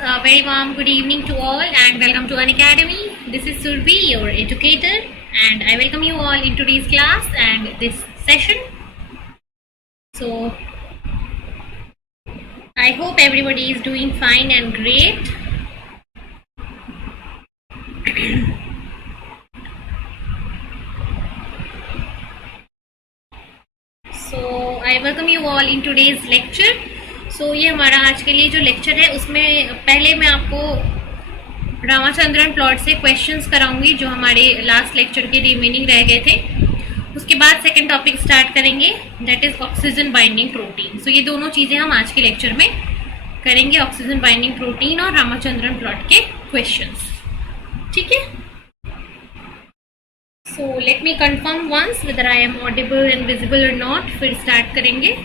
A very warm good evening to all and welcome to Unacademy. This is Surbi, your educator, and I welcome you all in today's class and this session. So, I hope everybody is doing fine and great. So, I welcome you all in today's lecture. ये हमारा आज के लिए जो लेक्चर है उसमें पहले मैं आपको रामाचंद्रन प्लॉट से क्वेश्चंस कराऊंगी जो हमारे लास्ट लेक्चर के रिमेनिंग रह गए थे। उसके बाद सेकंड टॉपिक स्टार्ट करेंगे, that is oxygen binding protein. ये दोनों चीज़ें हम आज के लेक्चर में करेंगे, ऑक्सीजन बाइंडिंग प्रोटीन और रामाचंद्रन प्लॉट के क्वेश्चंस। ठीक है, so let me confirm once whether I am audible and visible और नॉट, फिर स्टार्ट करेंगे।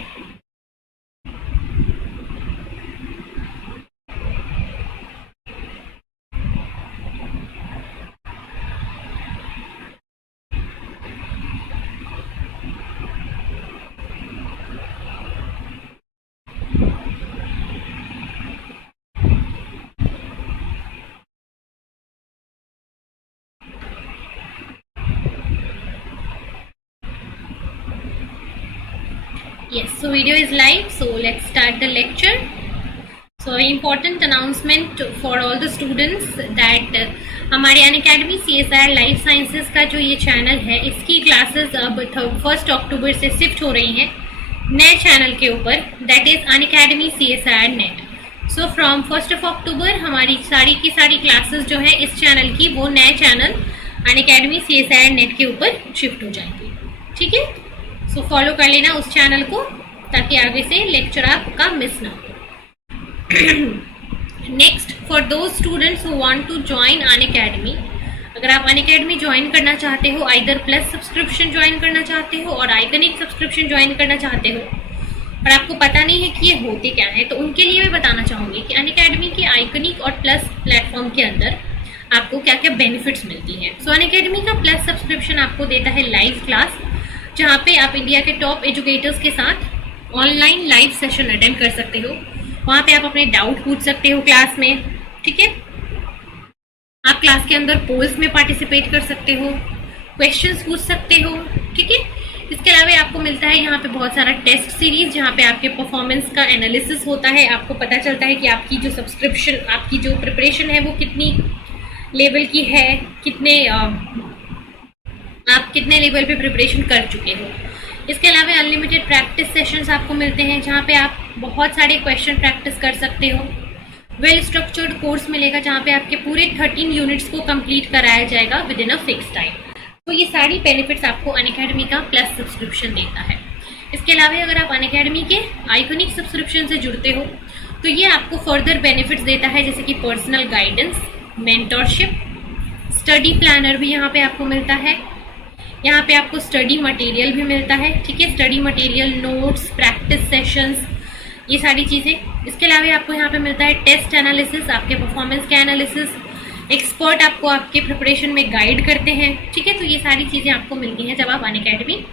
Yes, so video is live, so let's start the lecture. So important announcement for all the students that हमारे Unacademy CSIR life sciences का जो ये चैनल है इसकी क्लासेस अब 1 अक्टूबर से शिफ्ट हो रही हैं नए चैनल के ऊपर, that is Unacademy CSIR net. So from 1 अक्टूबर हमारी सारी की सारी क्लासेस जो है इस चैनल की वो नए चैनल अनअकैडमी CSIR नेट के ऊपर शिफ्ट हो जाएंगी। ठीक है, सो फॉलो कर लेना उस चैनल को ताकि आगे से लेक्चर आपका मिस ना हो। Next, for those students who want to join Unacademy, अगर आप अनअकैडमी ज्वाइन करना चाहते हो, आइदर प्लस सब्सक्रिप्शन ज्वाइन करना चाहते हो और आइकनिक सब्सक्रिप्शन ज्वाइन करना चाहते हो और आपको पता नहीं है कि ये होते क्या है, तो उनके लिए मैं बताना चाहूँगी कि अनअकैडमी के आइकनिक और प्लस प्लेटफॉर्म के अंदर आपको क्या क्या बेनिफिट्स मिलती हैं। सो अनअकैडमी का प्लस सब्सक्रिप्शन आपको देता है लाइव क्लास, जहाँ पे आप इंडिया के टॉप एजुकेटर्स के साथ ऑनलाइन लाइव सेशन अटेंड कर सकते हो। वहाँ पे आप अपने डाउट पूछ सकते हो क्लास में। ठीक है, आप क्लास के अंदर पोल्स में पार्टिसिपेट कर सकते हो, क्वेश्चंस पूछ सकते हो। ठीक है, इसके अलावा आपको मिलता है यहाँ पे बहुत सारा टेस्ट सीरीज जहाँ पे आपके परफॉर्मेंस का एनालिसिस होता है। आपको पता चलता है कि आपकी जो सब्सक्रिप्शन, आपकी जो प्रिपरेशन है वो कितनी लेवल की है, आप कितने लेवल पे प्रिपरेशन कर चुके हो। इसके अलावा अनलिमिटेड प्रैक्टिस सेशंस आपको मिलते हैं जहाँ पे आप बहुत सारे क्वेश्चन प्रैक्टिस कर सकते हो। वेल स्ट्रक्चर्ड कोर्स मिलेगा जहाँ पे आपके पूरे 13 यूनिट्स को कंप्लीट कराया जाएगा with in a fix time. तो ये सारी बेनिफिट्स आपको अनअकैडमी का प्लस सब्सक्रिप्शन देता है। इसके अलावा अगर आप अनअकैडमी के आइकनिक सब्सक्रिप्शन से जुड़ते हो तो ये आपको फर्दर बेनिफिट्स देता है, जैसे कि personal guidance, mentorship, study planner भी यहाँ पे आपको मिलता है। यहाँ पे आपको स्टडी मटेरियल भी मिलता है। ठीक है, study material, notes, practice sessions, ये सारी चीज़ें। इसके अलावा आपको यहाँ पे मिलता है टेस्ट एनालिसिस, आपके परफॉर्मेंस के एनालिसिस, एक्सपर्ट आपको आपके प्रिपरेशन में गाइड करते हैं। ठीक है, तो ये सारी चीज़ें आपको मिलती हैं जब आप अनअकैडमी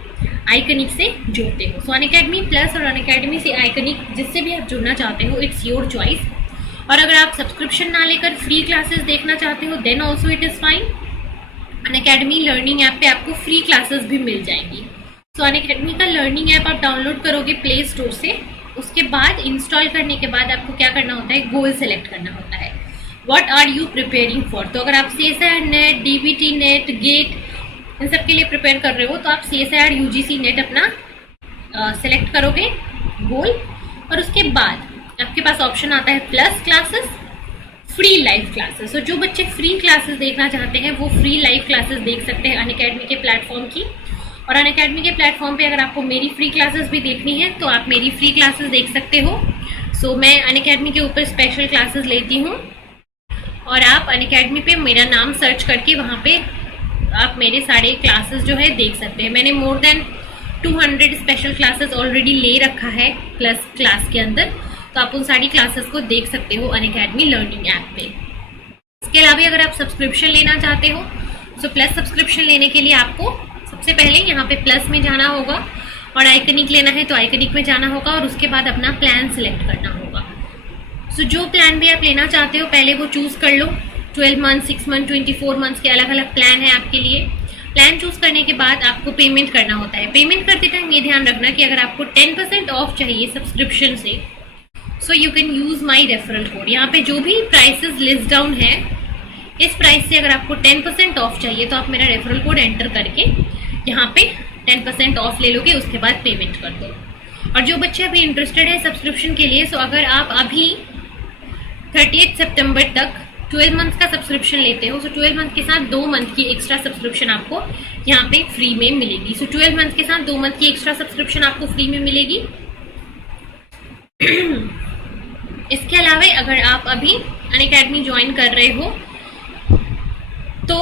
आइकनिक से जुड़ते हो। सो अनअकैडमी प्लस और अनअकैडमी से आइकनिक जिससे भी आप जुड़ना चाहते हो, इट्स योर चॉइस। और अगर आप सब्सक्रिप्शन ना लेकर फ्री क्लासेस देखना चाहते हो then also it is fine. Unacademy learning app पे आपको फ्री क्लासेस भी मिल जाएंगी। सो अनअकैडमी का लर्निंग ऐप आप डाउनलोड करोगे प्ले स्टोर से। उसके बाद इंस्टॉल करने के बाद आपको क्या करना होता है, गोल सेलेक्ट करना होता है, what are you preparing for. तो अगर आप CSIR net, DBT net, GATE इन सब के लिए प्रिपेयर कर रहे हो तो आप CSIR UGC नेट अपना सेलेक्ट करोगे गोल, और उसके बाद आपके पास ऑप्शन आता है plus classes, free live classes. तो जो बच्चे फ्री क्लासेस देखना चाहते हैं वो फ्री लाइव क्लासेस देख सकते हैं अनअकैडमी के प्लेटफॉर्म की। और अनअकैडमी के प्लेटफॉर्म पे अगर आपको मेरी फ्री क्लासेस भी देखनी है तो आप मेरी फ्री क्लासेस देख सकते हो। सो मैं अनअकैडमी के ऊपर स्पेशल क्लासेस लेती हूँ और आप अनअकैडमी पे मेरा नाम सर्च करके वहाँ पे आप मेरे सारे क्लासेस जो है देख सकते हैं। मैंने more than 200 special classes already ले रखा है प्लस क्लास के अंदर, तो आप उन सारी क्लासेस को देख सकते हो अनअकैडमी लर्निंग ऐप पे। इसके अलावा अगर आप सब्सक्रिप्शन लेना चाहते हो तो प्लस सब्सक्रिप्शन लेने के लिए आपको सबसे पहले यहाँ पे प्लस में जाना होगा और आइकनिक लेना है तो आइकनिक में जाना होगा और उसके बाद अपना प्लान सिलेक्ट करना होगा। सो जो प्लान भी आप लेना चाहते हो पहले वो चूज कर लो। 12 मंथ, 6 मंथ, 24 मंथ्स के अलग अलग प्लान है आपके लिए। प्लान चूज करने के बाद आपको पेमेंट करना होता है। पेमेंट करते टाइम ये ध्यान रखना कि अगर आपको 10% ऑफ चाहिए सब्सक्रिप्शन से, so you can use my referral code. यहाँ पे जो भी प्राइसेस लिस्ट डाउन है, इस प्राइस से अगर आपको 10% ऑफ चाहिए तो आप मेरा रेफरल कोड एंटर करके यहाँ पे 10% ऑफ ले लोगे, उसके बाद पेमेंट कर दो। और जो बच्चे अभी इंटरेस्टेड है सब्सक्रिप्शन के लिए, सो अगर आप अभी 30 सितंबर तक 12 मंथ का सब्सक्रिप्शन लेते हो, सो 12 मंथ के साथ 2 मंथ की एक्स्ट्रा सब्सक्रिप्शन आपको यहाँ पे फ्री में मिलेगी। सो 12 मंथ के साथ 2 मंथ की एक्स्ट्रा सब्सक्रिप्शन आपको फ्री में मिलेगी। इसके अलावा अगर आप अभी अनअकैडमी ज्वाइन कर रहे हो तो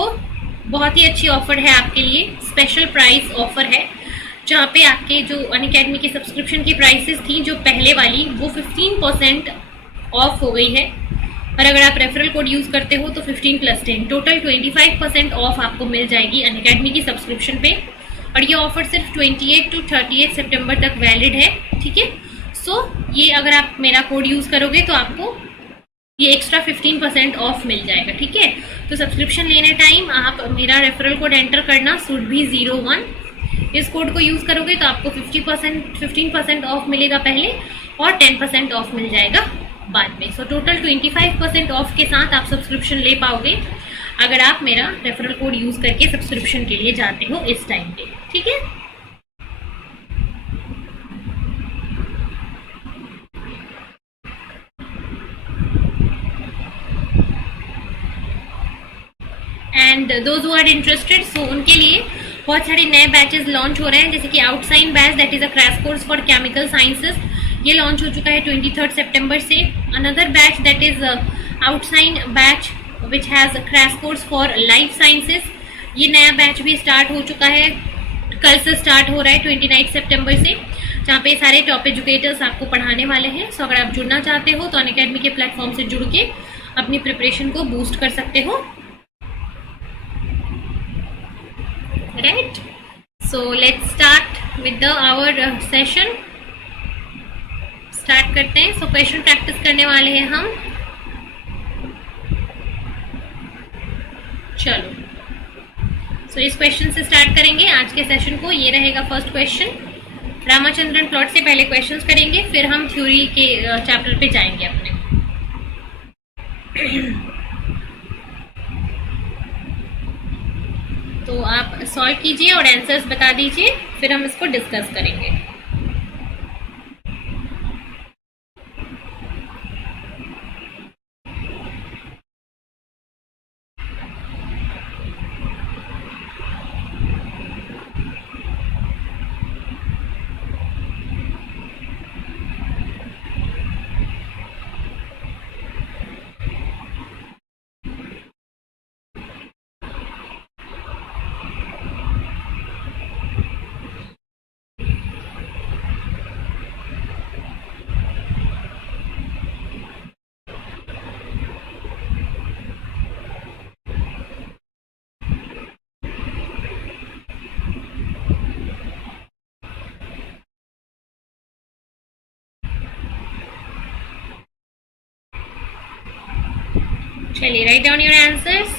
बहुत ही अच्छी ऑफर है आपके लिए। स्पेशल प्राइस ऑफर है जहाँ पे आपके जो अनअकैडमी के सब्सक्रिप्शन की प्राइसेस थी जो पहले वाली, वो 15% ऑफ हो गई है। और अगर आप रेफरल कोड यूज करते हो तो 15 + 10 टोटल 25% ऑफ आपको मिल जाएगी अनअकैडमी की सब्सक्रिप्शन पे। और ये ऑफर सिर्फ 28 to 38 सितंबर तक वैलिड है, ठीक है। सो ये अगर आप मेरा कोड यूज करोगे तो आपको ये एक्स्ट्रा 15% ऑफ मिल जाएगा, ठीक है। तो सब्सक्रिप्शन लेने टाइम आप मेरा रेफरल कोड एंटर करना, SURBHI01। इस कोड को यूज करोगे तो आपको 15% ऑफ मिलेगा पहले और 10% ऑफ मिल जाएगा बाद में। सो टोटल 25% ऑफ के साथ आप सब्सक्रिप्शन ले पाओगे अगर आप मेरा रेफरल कोड यूज करके सब्सक्रिप्शन के लिए जाते हो इस टाइम पे, ठीक है। And those who are interested, so उनके लिए बहुत सारे नए बैचेस लॉन्च हो रहे हैं, जैसे कि Outshine batch that is a crash course for chemical sciences, ये लॉन्च हो चुका है 23 सितंबर से। Another batch that is Outshine batch which has a crash course for life sciences, ये नया बैच भी स्टार्ट हो चुका है, कल से स्टार्ट हो रहा है 29 सितंबर से, जहाँ पे सारे टॉप एजुकेटर्स आपको पढ़ाने वाले हैं। सो अगर आप जुड़ना चाहते हो तो अनअकैडमी के प्लेटफॉर्म से जुड़ के अपनी प्रिपरेशन को बूस्ट कर सकते हो, right. So let's start with our session. Start करते हैं। सो क्वेश्चन प्रैक्टिस करने वाले हैं हम। चलो, सो इस क्वेश्चन से स्टार्ट करेंगे आज के सेशन को। ये रहेगा फर्स्ट क्वेश्चन। रामाचंद्रन प्लॉट से पहले क्वेश्चंस करेंगे, फिर हम थ्योरी के चैप्टर पे जाएंगे अपने। तो आप सॉल्व कीजिए और आंसर्स बता दीजिए, फिर हम इसको डिस्कस करेंगे। चलिए, write down your answers.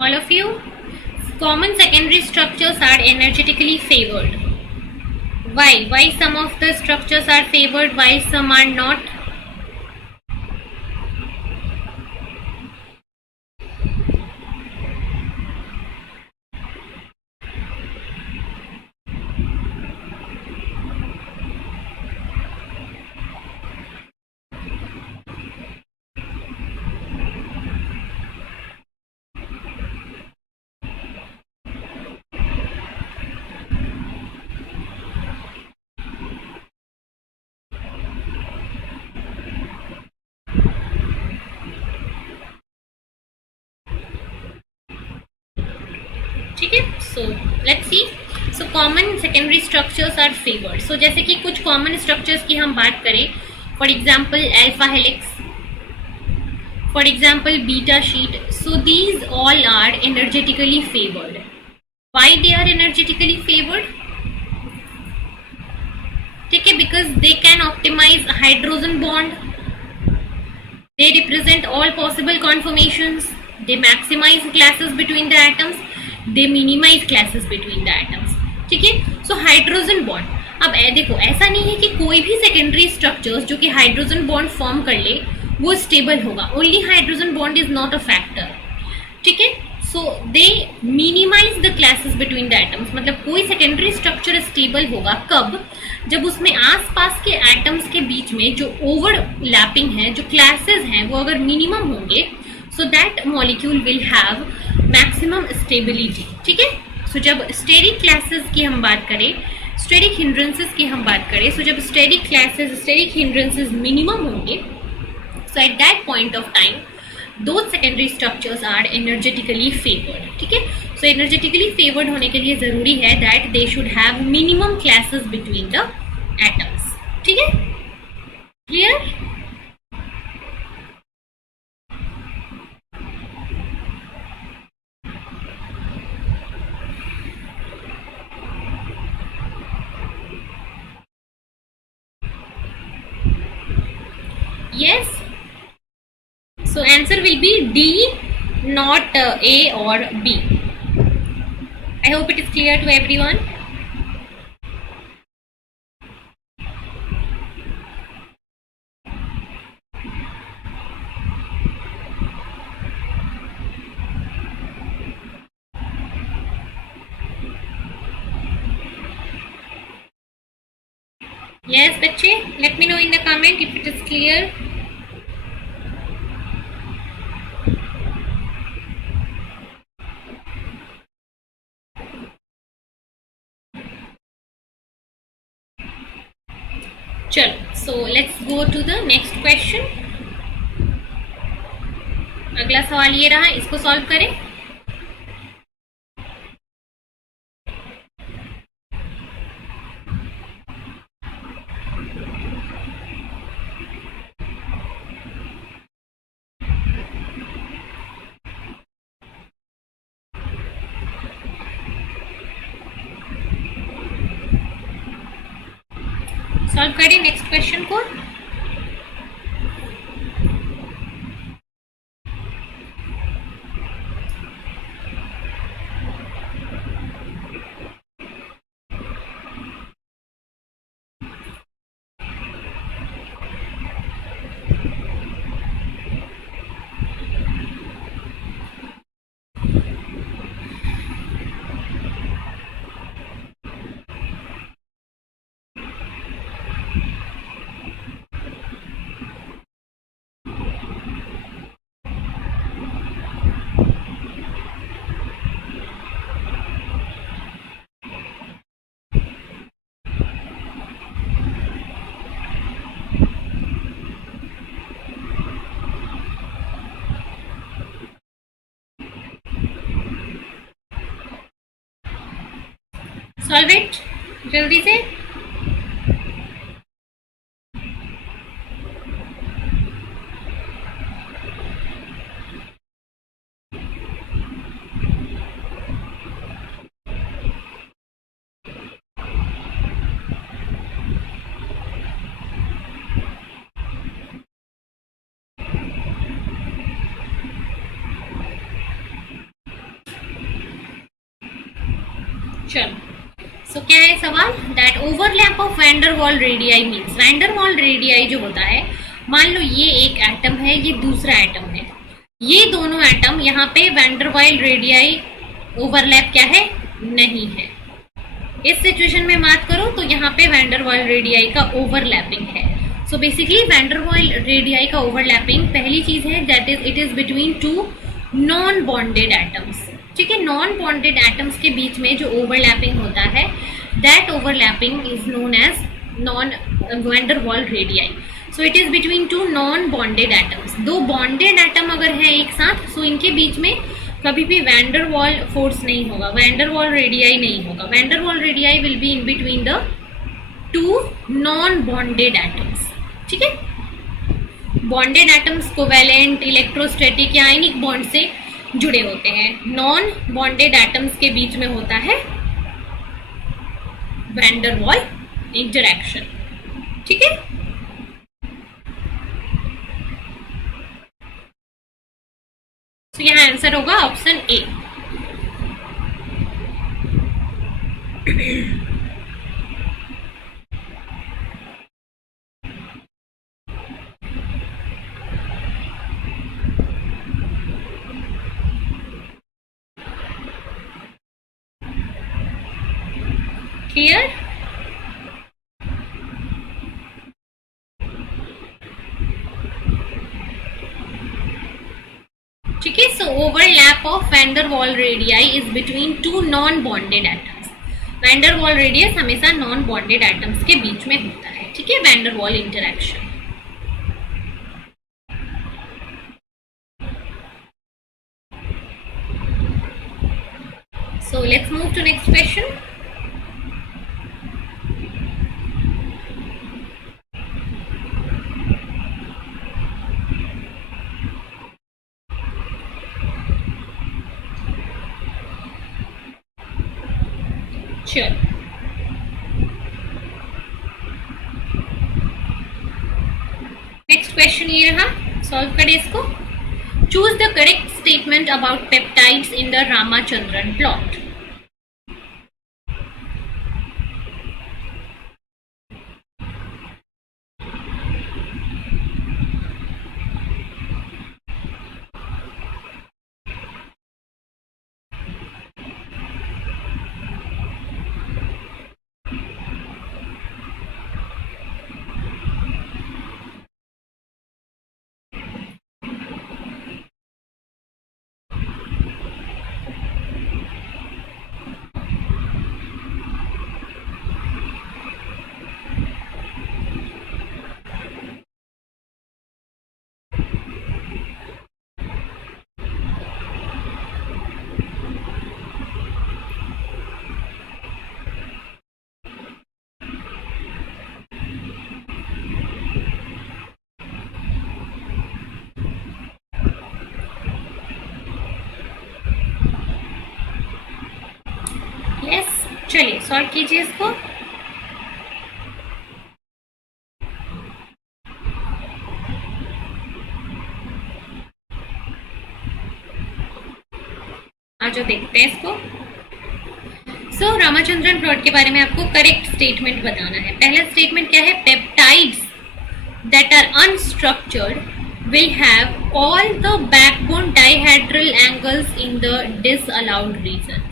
All of you, common secondary structures are energetically favored. Why some of the structures are favored while some are not? ठीक है। So let's see. So common secondary structures are favoured. सो जैसे कि कुछ common structures की हम बात करें, for example alpha helix, for example beta sheet, So these all are energetically favored. Why they are energetically favored? ठीक है, because they can optimize hydrogen bond, they represent all possible conformations, they maximize classes between the atoms, they minimize classes between the atoms. ठीक है, so hydrogen bond, अब देखो ऐसा नहीं है कि कोई भी सेकेंडरी स्ट्रक्चर्स जो कि हाइड्रोजन बॉन्ड फॉर्म कर ले वो स्टेबल होगा. Only hydrogen bond is not a factor. ठीक है, so they minimize the clashes between the atoms. मतलब कोई सेकेंडरी स्ट्रक्चर स्टेबल होगा कब, जब उसमें आसपास के एटम्स के बीच में जो ओवरलैपिंग है, जो क्लासेस हैं, वो अगर मिनिमम होंगे, so that molecule will have maximum stability. ठीक है, सो जब स्टेरिक क्लासेस की हम बात करें, स्टेरिक हिंड्रेंसेस की हम बात करें, सो जब steric clashes, steric hindrances minimum होंगे, so at that point of time those secondary structures are energetically favored. ठीक है, so energetically favored होने के लिए जरूरी है that they should have minimum classes between the atoms. ठीक है, clear? Yes. So answer will be D, not A or B. I hope it is clear to everyone. Yes, बच्चे, let me know in the comment if it is clear. चलो, so let's go to the next question. अगला सवाल ये रहा, इसको सॉल्व करें. Solve करें next question को. सॉल्व इट जल्दी से. चलो, सो क्या है सवाल, that overlap of van der Waals radii means, van der Waals radii जो होता है, मान लो ये एक एटम है, ये दूसरा एटम है, ये दोनों एटम यहाँ पे वैंडरवाल रेडियाई ओवरलैप क्या है, नहीं है. इस सिचुएशन में बात करो तो यहाँ पे वैंडरवाल रेडियाई का ओवरलैपिंग है. सो बेसिकली वैंडरवाल रेडियाई का ओवरलैपिंग पहली चीज है that is it is between two non bonded atoms. ठीक है, नॉन बॉन्डेड एटम्स के बीच में जो ओवरलैपिंग होता है, that overlapping is known as non van der Waals radii. So it is between two non bonded atoms. दो बॉन्डेड एटम अगर है एक साथ, सो इनके बीच में कभी भी वैंडरवाल फोर्स नहीं होगा, वैंडरवाल रेडियाई नहीं होगा. Van der Waals radii will be in between the two non bonded atoms. ठीक है, बॉन्डेड एटम्स कोवैलेंट, इलेक्ट्रोस्टैटिक या आयनिक बॉन्ड से जुड़े होते हैं। नॉन बॉन्डेड एटम्स के बीच में होता है वैन डर वाल इंटरैक्शन। ठीक है, तो यहाँ आंसर होगा ऑप्शन ए। क्लियर? ठीक है, सो overlap of van der Waals radii is between two non bonded atoms. Van der Waals radius हमेशा नॉन बॉन्डेड एटम्स के बीच में होता है। ठीक है, वैन डर वाल interaction. So let's move to next question. Sure. Next question ये रहा, solve करें इसको। Choose the correct statement about peptides in the Ramachandran plot. चलिए सॉल्व कीजिए इसको। आज देखते हैं इसको। सो रामाचंद्रन प्लॉट के बारे में आपको करेक्ट स्टेटमेंट बताना है। पहला स्टेटमेंट क्या है? Peptides that are unstructured will have all the backbone dihedral angles in the disallowed regions.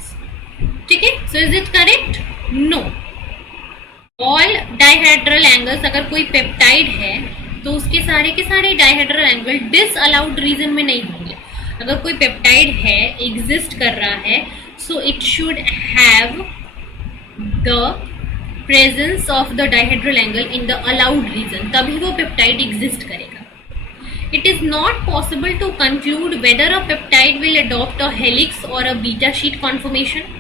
ठीक है, so is it correct? No, all dihedral angles, अगर कोई पेप्टाइड है तो उसके सारे के सारे डाइहेड्रल एंगल डिसअलाउड रीजन में नहीं होंगे। अगर कोई पेप्टाइड है, एग्जिस्ट कर रहा है, so it should have the presence of the dihedral angle in the allowed reason, तभी वो पेप्टाइड एग्जिस्ट करेगा। It is not possible to conclude whether a peptide will adopt a helix or a beta sheet conformation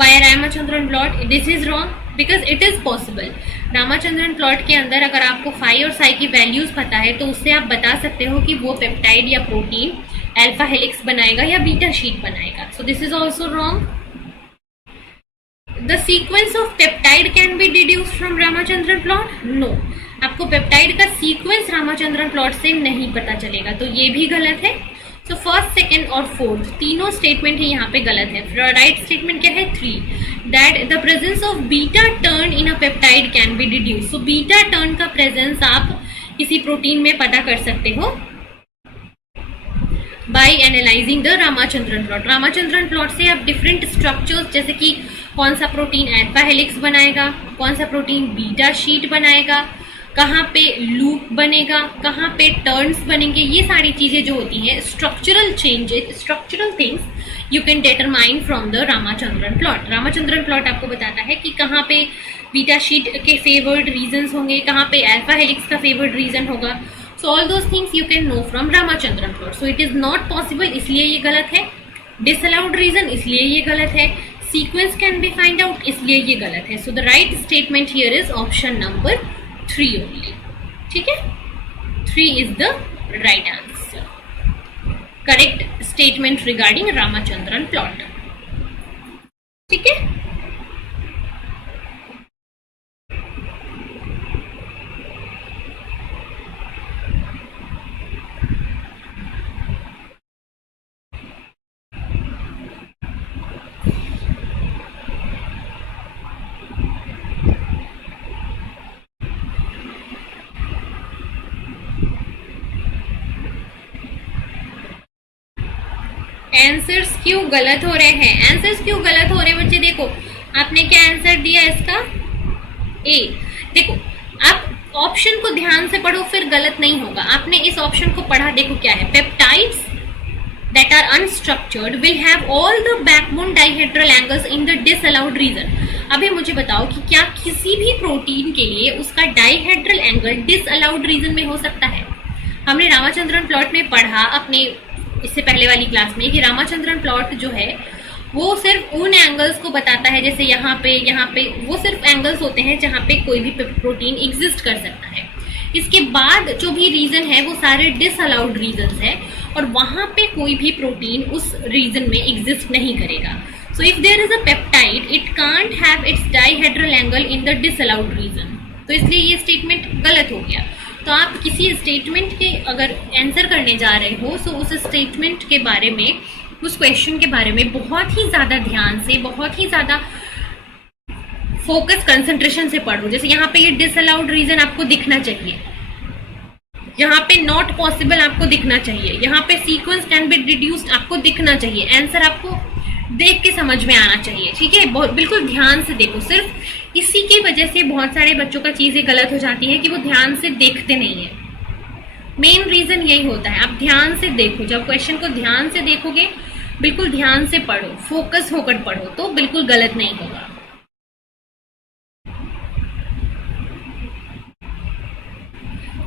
via Ramachandran plot. This is wrong because it is possible. Ramachandran प्लॉट के अंदर अगर आपको फाई और साई की वैल्यूज पता है तो उससे आप बता सकते हो कि वो पेप्टाइड या प्रोटीन अल्फा हेलिक्स बनाएगा या बीटा शीट बनाएगा। So this is also wrong. The sequence of peptide can be deduced from Ramachandran plot? No, आपको पेप्टाइड का सीक्वेंस रामाचंद्रन प्लॉट से नहीं पता चलेगा, तो ये भी गलत है। सो फर्स्ट, सेकंड और फोर्थ तीनों स्टेटमेंट ही यहाँ पे गलत है। राइट स्टेटमेंट क्या है? 3, that the presence of beta turn in a peptide can be deduce. So beta turn का प्रेजेंस आप किसी प्रोटीन में पता कर सकते हो by analysing the Ramachandran plot. Ramachandran plot से आप डिफरेंट स्ट्रक्चर्स, जैसे कि कौन सा प्रोटीन अल्फा हेलिक्स बनाएगा, कौन सा प्रोटीन बीटा शीट बनाएगा, कहाँ पे लूप बनेगा, कहाँ पे टर्न्स बनेंगे, ये सारी चीजें जो होती हैं structural changes, structural things you can determine from the Ramachandran plot. Ramachandran प्लॉट आपको बताता है कि कहाँ पे बीटा शीट के फेवर्ड रीजन्स होंगे, कहाँ पे अल्फा हेलिक्स का फेवर्ड रीजन होगा। So all those things you can know from Ramachandran प्लॉट। So it is not possible, इसलिए ये गलत है। डिसअलाउड रीजन, इसलिए ये गलत है। Sequence can be find out, इसलिए ये गलत है। So the right statement here is option number 3 ओनली। ठीक है, 3 is the right answer. Correct statement regarding Ramachandran प्लॉट। ठीक है, आंसर्स क्यों गलत हो रहे हैं? आंसर्स क्यों गलत हो रहे हैं बच्चे? देखो आपने क्या आंसर दिया इसका, ए। देखो आप ऑप्शन को ध्यान से पढ़ो, फिर गलत नहीं होगा। आपने इस ऑप्शन को पढ़ा, देखो क्या है, peptides that are unstructured will have all the backbone dihedral angles in the disallowed region। अभी मुझे बताओ कि क्या किसी भी प्रोटीन के लिए उसका डाइहेड्रल एंगल डिसअलाउड रीजन में हो सकता है? हमने रामाचंद्रन प्लॉट में पढ़ा अपने इससे पहले वाली क्लास में कि रामाचंद्रन प्लॉट जो है वो सिर्फ उन एंगल्स को बताता है, जैसे यहाँ पे वो सिर्फ एंगल्स होते हैं जहाँ पे कोई भी प्रोटीन एग्जिस्ट कर सकता है। इसके बाद जो भी रीजन है वो सारे डिसअलाउड रीजन है और वहां पे कोई भी प्रोटीन उस रीजन में एग्जिस्ट नहीं करेगा। So if there is a peptide it can't have its dihedral angle in the disallowed region. तो इसलिए ये स्टेटमेंट गलत हो गया। तो आप किसी स्टेटमेंट के अगर आंसर करने जा रहे हो तो उस स्टेटमेंट के बारे में, उस क्वेश्चन के बारे में बहुत ही ज़्यादा ध्यान से, बहुत ही ज़्यादा फोकस कंसंट्रेशन से पढ़ो। जैसे यहाँ पे ये डिसअलाउड रीजन आपको दिखना चाहिए, यहाँ पे नॉट पॉसिबल आपको दिखना चाहिए, यहाँ पे सीक्वेंस कैन बी रिड्यूस्ड आपको दिखना चाहिए, आंसर आपको देख के समझ में आना चाहिए। ठीक है, बिल्कुल ध्यान से देखो। सिर्फ इसी की वजह से बहुत सारे बच्चों का चीजें गलत हो जाती है कि वो ध्यान से देखते नहीं है। मेन रीजन यही होता है, आप ध्यान से देखो। जब क्वेश्चन को ध्यान से देखोगे, बिल्कुल ध्यान से पढ़ो, फोकस होकर पढ़ो, तो बिल्कुल गलत नहीं होगा।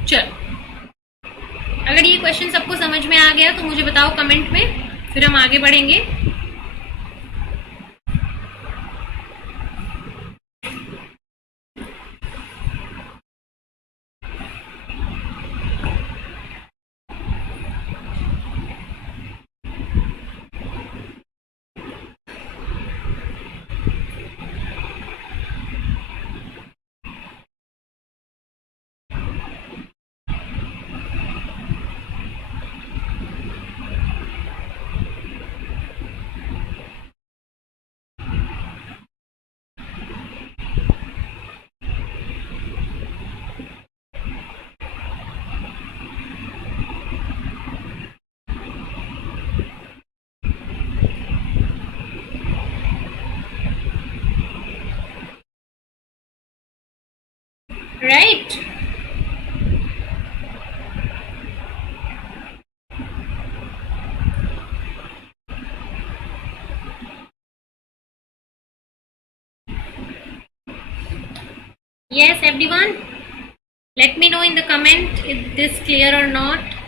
चलो, अगर ये क्वेश्चन सबको समझ में आ गया तो मुझे बताओ कमेंट में, फिर हम आगे बढ़ेंगे। Right, yes everyone, let me know in the comment if this clear or not।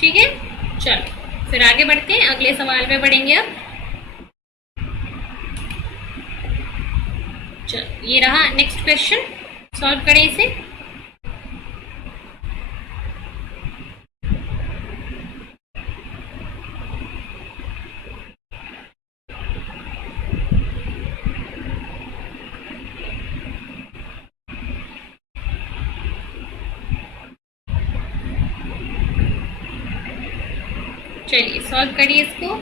ठीक है, चलो फिर आगे बढ़ते हैं, अगले सवाल पे बढ़ेंगे अब। चलो, ये रहा नेक्स्ट क्वेश्चन, सॉल्व करें इसे। चलिए सॉल्व करिए इसको।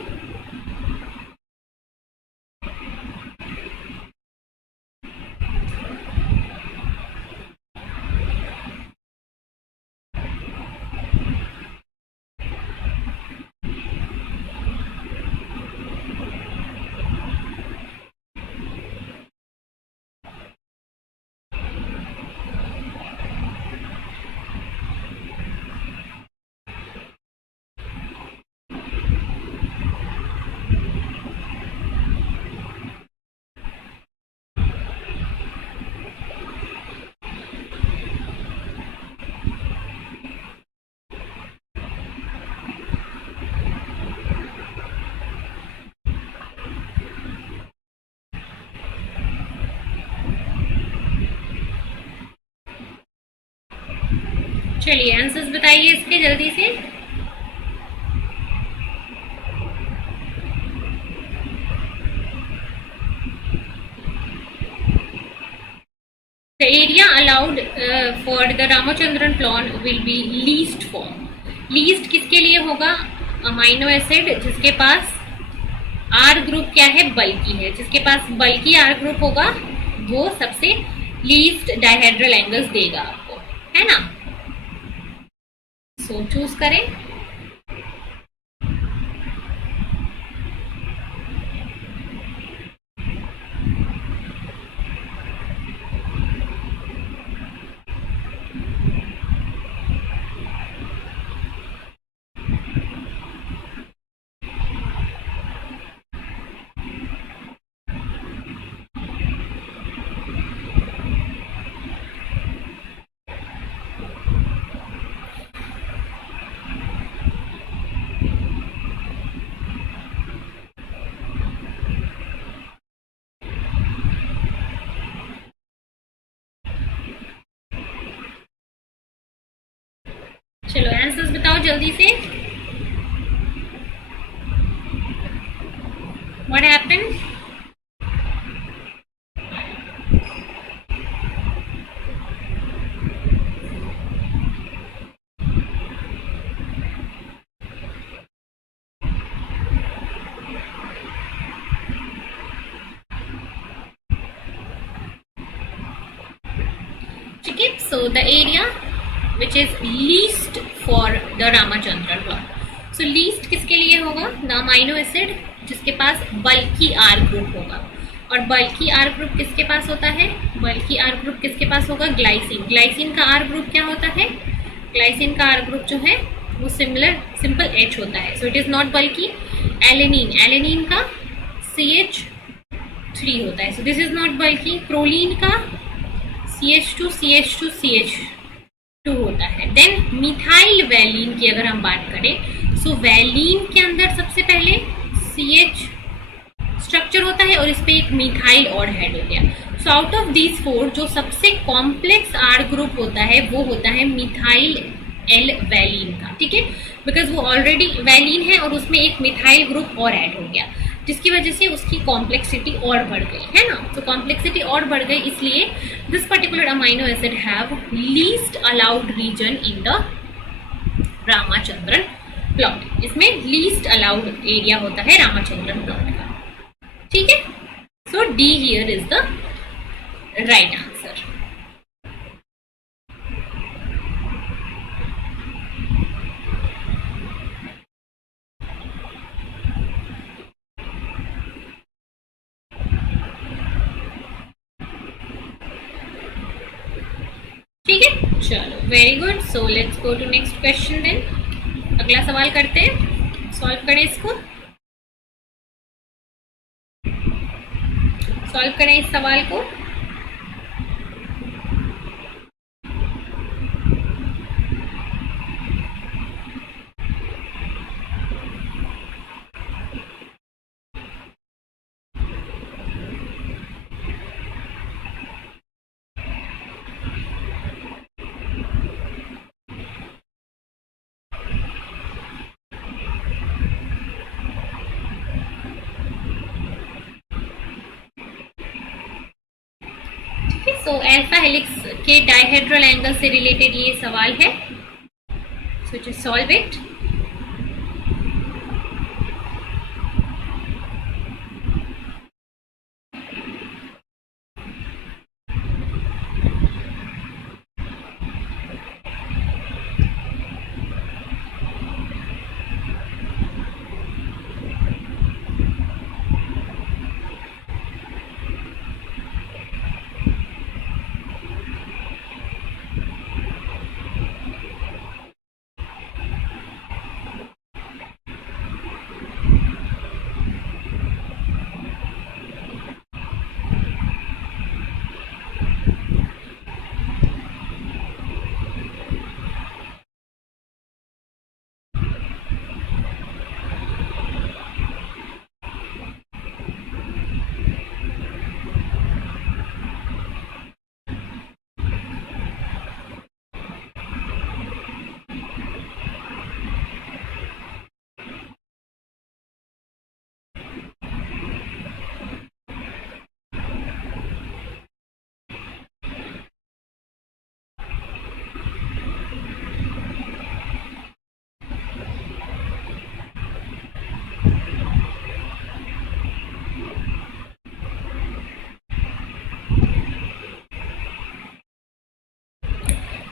चलिए आंसर्स बताइए इसके जल्दी से। The area allowed for the Ramachandran plan will be least form. Least किसके लिए होगा? अमाइनो एसिड जिसके पास R ग्रुप क्या है? बल्कि है। जिसके पास बल्कि R ग्रुप होगा वो सबसे लीस्ट डायहेड्रल एंगल्स देगा आपको, है ना। सो चूज करें। चलो आंसर्स बताओ जल्दी से। What happened? ठीक है, so the area which is least for the Ramachandran plot. So least किसके लिए होगा? The amino acid जिसके पास बल्कि R ग्रुप होगा। और बल्कि R ग्रुप किसके पास होता है? बल्कि R ग्रुप किसके पास होगा? ग्लाइसिन। ग्लाइसिन का R ग्रुप क्या होता है? ग्लाइसिन का R ग्रुप जो है वो सिंपल H होता है। सो इट इज नॉट बल्कि। एलेनिन, एलेनिन का CH3 होता है। सो दिस इज नॉट बल्कि। प्रोलीन का CH2 CH2 CH2 होता है। देन मिथाइल वैलीन की अगर हम बात करें, सो वैलीन के अंदर सबसे पहले CH स्ट्रक्चर होता है और इस पे एक मिथाइल और हेड हो गया। सो आउट ऑफ दीज 4 जो सबसे कॉम्प्लेक्स R ग्रुप होता है वो होता है मिथाइल एल वैलीन का। ठीक है, बिकॉज वो ऑलरेडी वैलीन है और उसमें एक मिथाइल ग्रुप और ऐड हो गया, जिसकी वजह से उसकी कॉम्प्लेक्सिटी और बढ़ गई, है ना। तो कॉम्प्लेक्सिटी और बढ़ गई, इसलिए this particular amino acid have least allowed region in the Ramachandran plot. इसमें लीस्ट अलाउड एरिया होता है रामाचंद्रन प्लॉट का। ठीक है, so D here is the right answer. ठीक है, चलो very good. So let's go to next question then. अगला सवाल करते हैं, सॉल्व करें इसको। सॉल्व करें इस सवाल को। सो अल्फा हेलिक्स के डायहेड्रल एंगल से रिलेटेड ये सवाल है। So just solve it.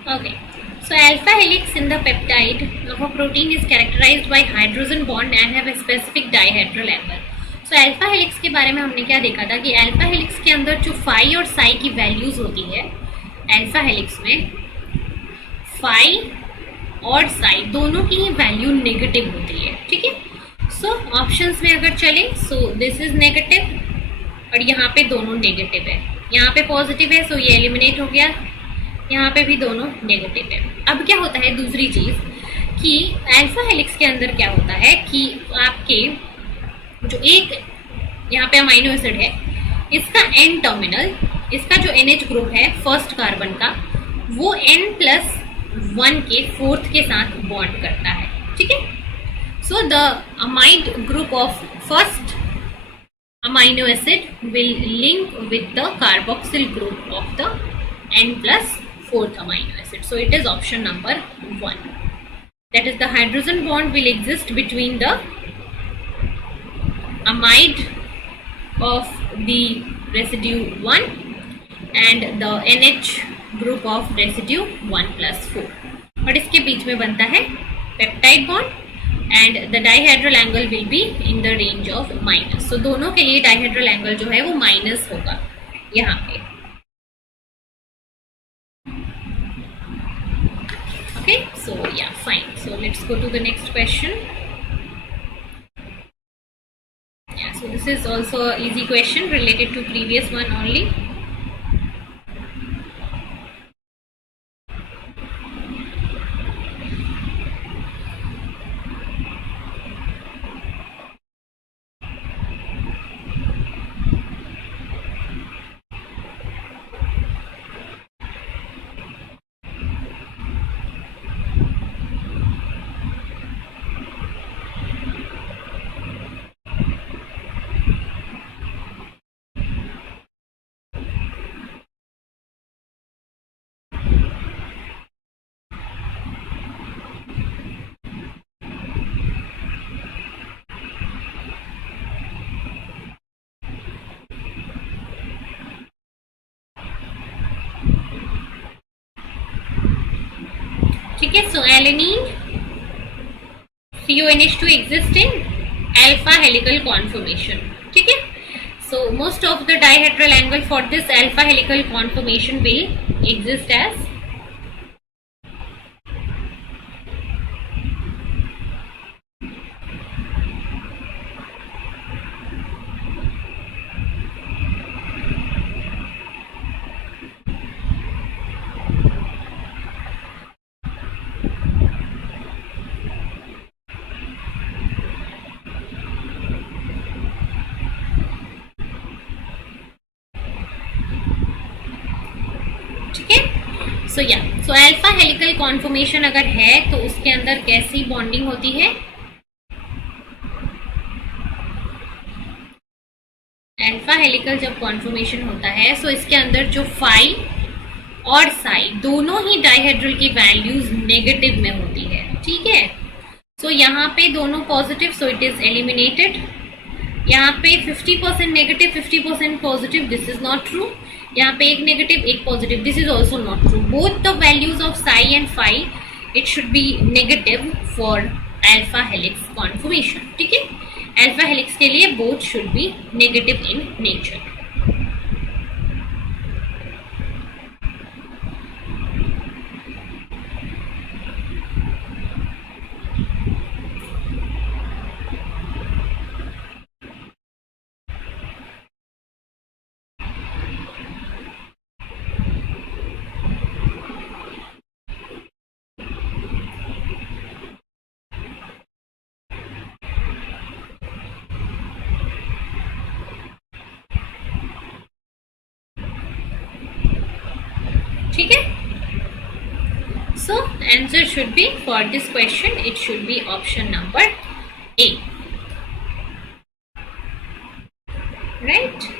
Okay. So alpha helix in the peptide of a protein is characterized by hydrogen bond and have a specific dihedral angle. So alpha helix के बारे में हमने क्या देखा था कि alpha helix के अंदर जो phi और psi की वैल्यूज होती है, alpha helix में phi और psi दोनों की ही वैल्यू नेगेटिव होती है. ठीक है. सो ऑप्शंस में अगर चले, सो दिस इज नेगेटिव और यहाँ पे दोनों नेगेटिव है, यहाँ पे पॉजिटिव है, सो ये एलिमिनेट हो गया. यहाँ पे भी दोनों नेगेटिव है. अब क्या होता है दूसरी चीज कि अल्फा हेलिक्स के अंदर क्या होता है कि आपके जो एक यहाँ पे अमाइनो एसिड है, इसका एन टर्मिनल, इसका जो NH ग्रुप है फर्स्ट कार्बन का, वो N+1 के फोर्थ के साथ बॉन्ड करता है. ठीक है. So the amide group of first amino acid will link with the carboxyl group of the N+4th amino acid. So it is option number 1. That is, the hydrogen bond will exist between the amide of the residue 1 and the NH group of residue 1+4. और इसके बीच में बनता है peptide bond and the dihedral angle will be in the range of minus. So दोनों के लिए dihedral angle जो है वो माइनस होगा यहाँ पे. Okay, so yeah, fine. So let's go to the next question. Yeah, so this is also an easy question related to previous one only. ठीक है. सो alanine CONH2 exist in alpha helical conformation. ठीक है. So most of the dihedral angle for this alpha helical conformation will exist as so alpha helical conformation अगर है तो उसके अंदर कैसी बॉन्डिंग होती है? अल्फा हेलिकल जब कॉन्फॉर्मेशन होता है सो इसके अंदर जो फाई और साई दोनों ही डाइहेड्रल की वैल्यूज नेगेटिव में होती है. ठीक है. सो यहाँ पे दोनों positive, so it is eliminated. यहाँ पे 50% negative 50% positive, this is not true. यहाँ पे एक नेगेटिव एक positive, this is also not true. Both the values of psi and phi it should be negative for alpha helix conformation. ठीक है. Alpha helix के लिए both should be negative in nature. ठीक है. So answer should be for this question it should B option number A. Right.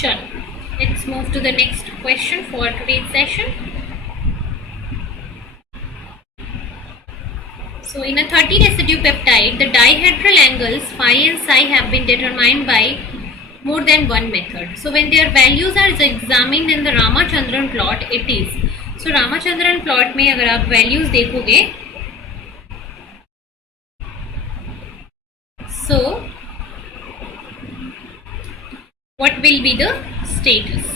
चलो, let's move to the next question for today's session. So in a 30 residue peptide, the dihedral angles phi and psi have been determined by more than one method. So when their values are examined in the Ramachandran plot, it is. So Ramachandran plot में अगर आप values देखोगे, so what will be the status?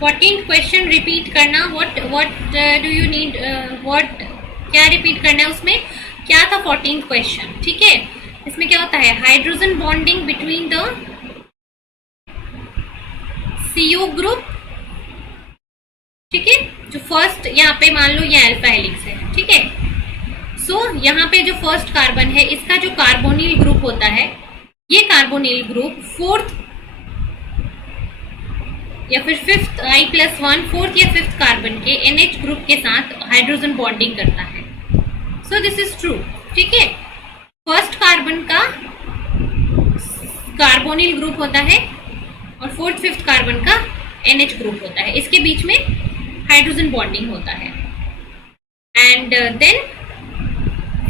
Fourteenth question repeat करना. What do you need, what क्या repeat करना है उसमें, क्या था 14th क्वेश्चन. ठीक है, इसमें क्या होता है, hydrogen bonding between the CO group. ठीक है, जो फर्स्ट यहाँ पे मान लो ये अल्फा हेलिक्स है. ठीक है, सो यहाँ पे जो फर्स्ट कार्बन है इसका जो कार्बोनिल ग्रुप होता है, ये कार्बोनिल ग्रुप फोर्थ या फिर फिफ्थ I+1 फोर्थ या फिफ्थ कार्बन के NH ग्रुप के साथ हाइड्रोजन बॉन्डिंग करता है. So this is true. ठीक है, फर्स्ट कार्बन का कार्बोनिल ग्रुप होता है और फोर्थ फिफ्थ कार्बन का NH ग्रुप होता है. इसके बीच में हाइड्रोजन बॉन्डिंग होता है. And then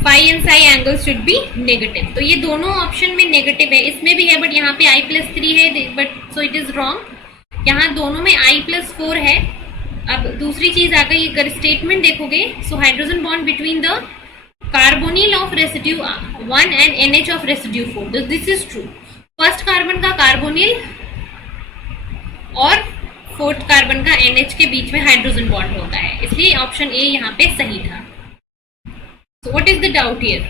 phi and psi angle should be negative. तो ये दोनों ऑप्शन में नेगेटिव है, इसमें भी है बट यहाँ पे I+3 है, but so it is wrong. यहाँ दोनों में I+4 है. अब दूसरी चीज आ गई, अगर स्टेटमेंट देखोगे, so hydrogen bond between the carbonyl of residue 1 and NH of residue 4. This is true. First carbon का कार्बोनिल और फोर्थ कार्बन का NH के बीच में हाइड्रोजन बॉन्ड होता है, इसलिए ऑप्शन ए यहाँ पे सही था. So what is the doubt here?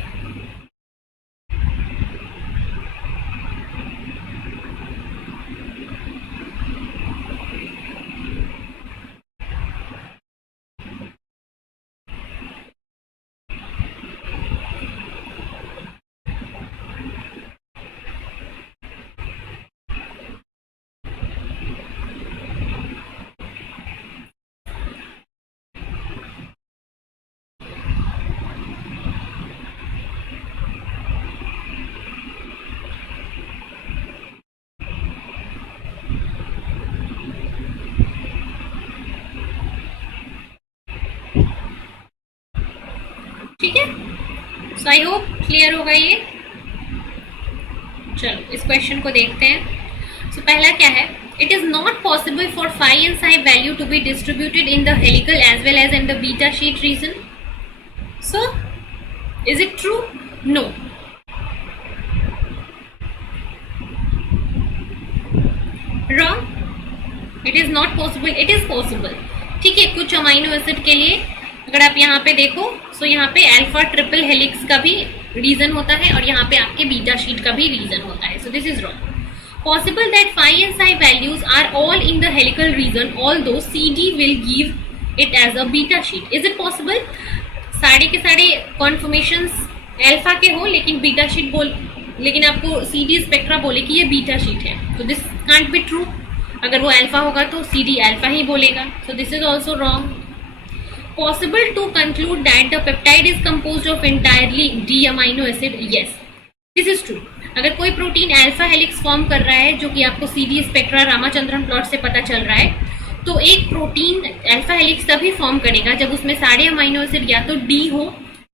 ठीक है, सो आई होप क्लियर होगा ये. चलो इस क्वेश्चन को देखते हैं. सो पहला क्या है, it is not possible for phi and psi value to be distributed in the helical as well as in the beta sheet region. So is it true? No. Wrong. It is not possible. It is possible. ठीक है, कुछ amino acid के लिए अगर आप यहाँ पे देखो, सो यहाँ पे अल्फा ट्रिपल हेलिक्स का भी रीजन होता है और यहाँ पे आपके बीटा शीट का भी रीजन होता है. So this is wrong. Possible that phi and psi values are all in the helical region although CD will give it as a beta sheet. Is it possible? सारे के सारे कॉन्फर्मेशंस अल्फा के हो लेकिन बीटा शीट लेकिन आपको CD स्पेक्ट्रा बोले कि ये बीटा शीट है, तो दिस कांट बी ट्रू. अगर वो अल्फा होगा तो CD अल्फा ही बोलेगा. सो this is also wrong. Possible to conclude that the peptide is composed of entirely D amino acid? Yes, this is true. अगर कोई प्रोटीन अल्फा हेलिक्स फॉर्म कर रहा है, जो कि आपको CD स्पेक्ट्रा रामाचंद्रन प्लॉट से पता चल रहा है, तो एक प्रोटीन अल्फा हेलिक्स तभी फॉर्म करेगा जब उसमें सारे अमाइनो एसिड या तो D हो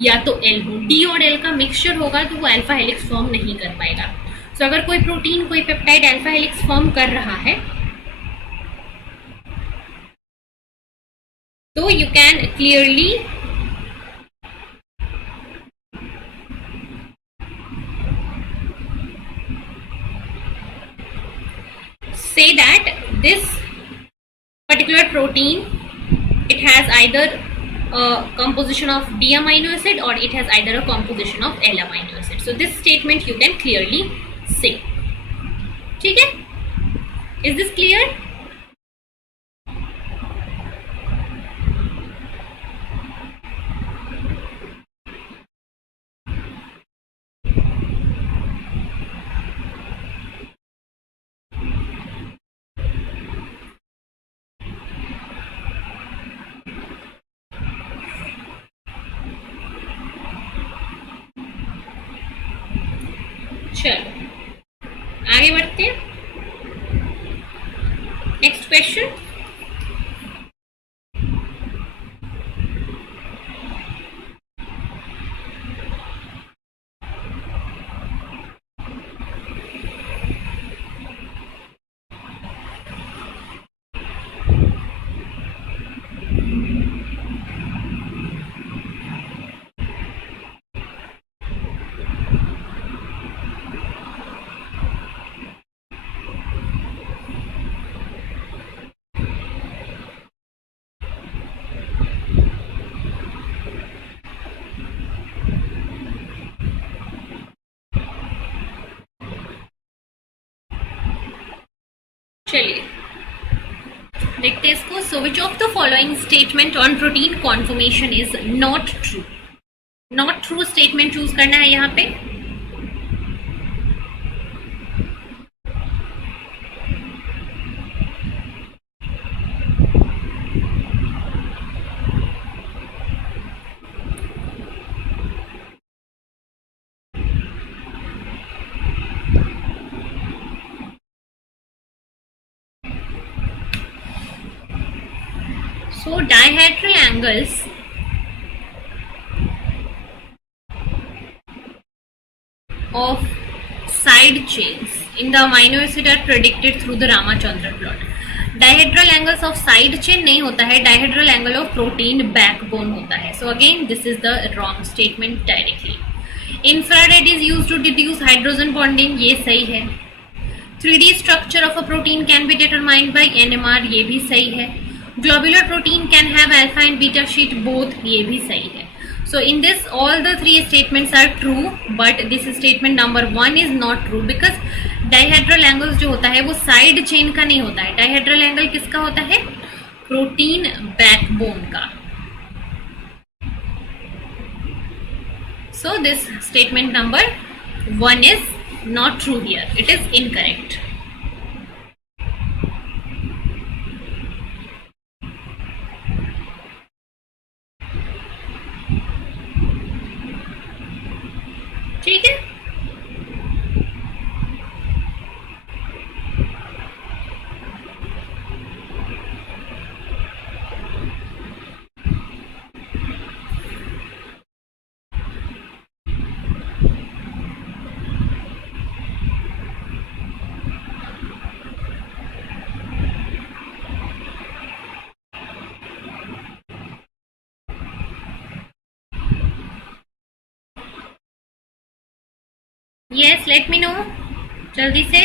या तो L हो. D और L का मिक्सचर होगा तो वो अल्फा हेलिक्स फॉर्म नहीं कर पाएगा. सो अगर कोई प्रोटीन, कोई पेप्टाइड अल्फा हेलिक्स फॉर्म कर रहा है तो you can clearly say that this particular protein, it has either a composition of D amino acid or it has either a composition of L amino acid. So this statement you can clearly say. ठीक है? Is this clear? चलो आगे बढ़ते हैं। Next question, चलिए देखते हैं इसको। So which of the following statement on protein conformation is not true. Not true statement choose करना है यहाँ पे। So dihedral angles of side chains in the amino acid are predicted through the Ramachandran plot. Dihedral angles of side chain नहीं होता है, dihedral angle of protein backbone होता है. So again this is the wrong statement directly. Infrared is used to deduce hydrogen bonding, ये सही है. 3D structure of a protein can be determined by NMR, ये भी सही है. Globular protein can have alpha and beta sheet both, ये भी सही है. So in this all the three statements are true, but this statement number 1 is not true because dihedral angles जो होता है वो side chain का नहीं होता है. Dihedral angle किसका होता है? Protein backbone का. So this statement number 1 is not true here. It is incorrect. ठीक है, yes let me know जल्दी से.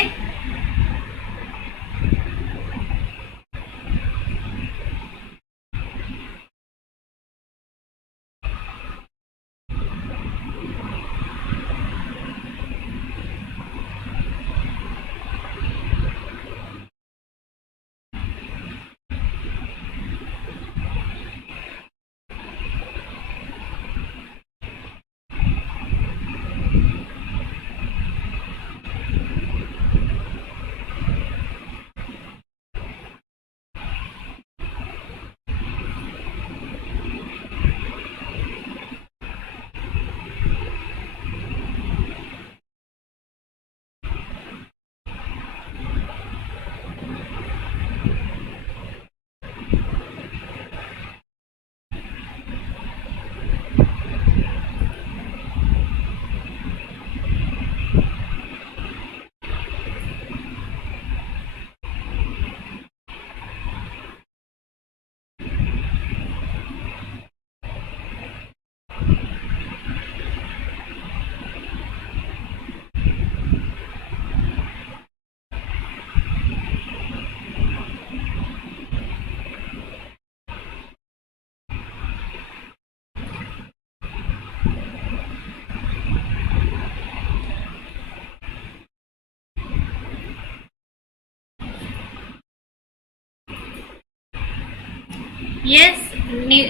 Yes,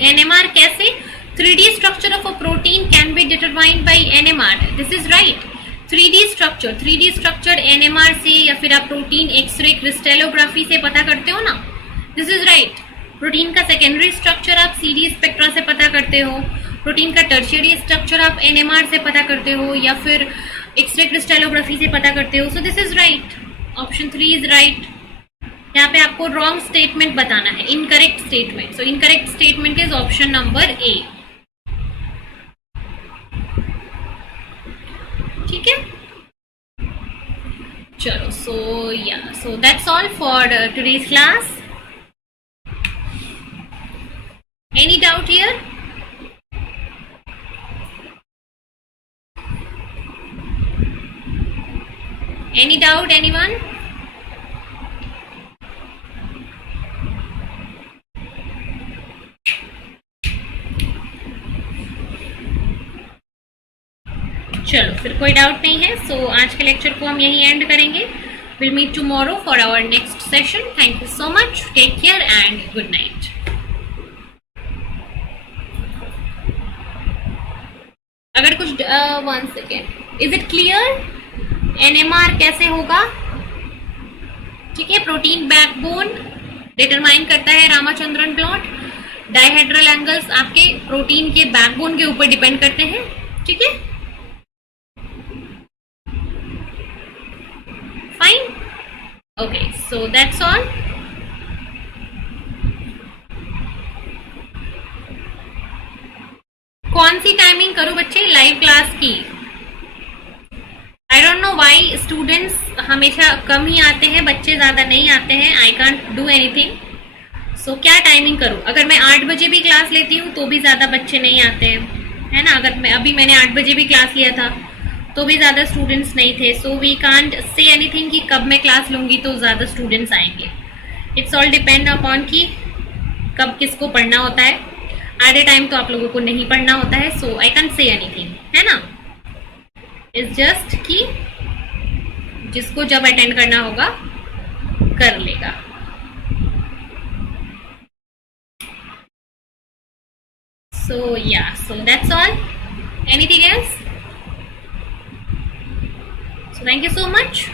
NMR कैसे? 3D structure of a protein can be determined by NMR. This is right. 3D structure NMR से या फिर आप protein x ray crystallography से पता करते हो ना. This is right. प्रोटीन का सेकेंडरी स्ट्रक्चर आप CD स्पेक्ट्रा से पता करते हो, प्रोटीन का टर्शियरी स्ट्रक्चर आप NMR से पता करते हो, या फिर एक्सरे क्रिस्टलोग्राफी से पता करते हो. सो this is right. Option 3 is right. यहाँ पे आपको रॉन्ग स्टेटमेंट बताना है, incorrect statement. So incorrect statement is option number A. ठीक है, चलो. So that's all for today's class. Any doubt here? Any doubt, anyone? चलो, फिर कोई डाउट नहीं है. सो आज के लेक्चर को हम यहीं एंड करेंगे. Will meet tomorrow for our next session. Thank you so much. Take care and good night. अगर कुछ 1 second. Is it clear? NMR कैसे होगा? ठीक है, प्रोटीन बैकबोन डिटरमाइन करता है रामाचंद्रन प्लॉट. डायहेड्रल एंगल्स आपके प्रोटीन के बैकबोन के ऊपर डिपेंड करते हैं. ठीक है, fine. Okay, so that's all. कौन सी टाइमिंग करूं बच्चे लाइव क्लास की? I don't know why students हमेशा कम ही आते हैं, बच्चे ज्यादा नहीं आते हैं. I can't do anything. So क्या टाइमिंग करूं? अगर मैं 8 बजे भी क्लास लेती हूँ तो भी ज्यादा बच्चे नहीं आते हैं, है ना. अगर मैंने 8 बजे भी क्लास लिया था तो भी ज्यादा स्टूडेंट्स नहीं थे. So we can't say anything कि कब मैं क्लास लूंगी तो ज्यादा स्टूडेंट्स आएंगे. इट्स ऑल डिपेंड अपॉन कि कब किसको पढ़ना होता है. एट ए टाइम तो आप लोगों को नहीं पढ़ना होता है. सो आई कांट से एनीथिंग, है ना. इट्स जस्ट कि जिसको जब अटेंड करना होगा कर लेगा. So that's all. Anything else? So thank you so much.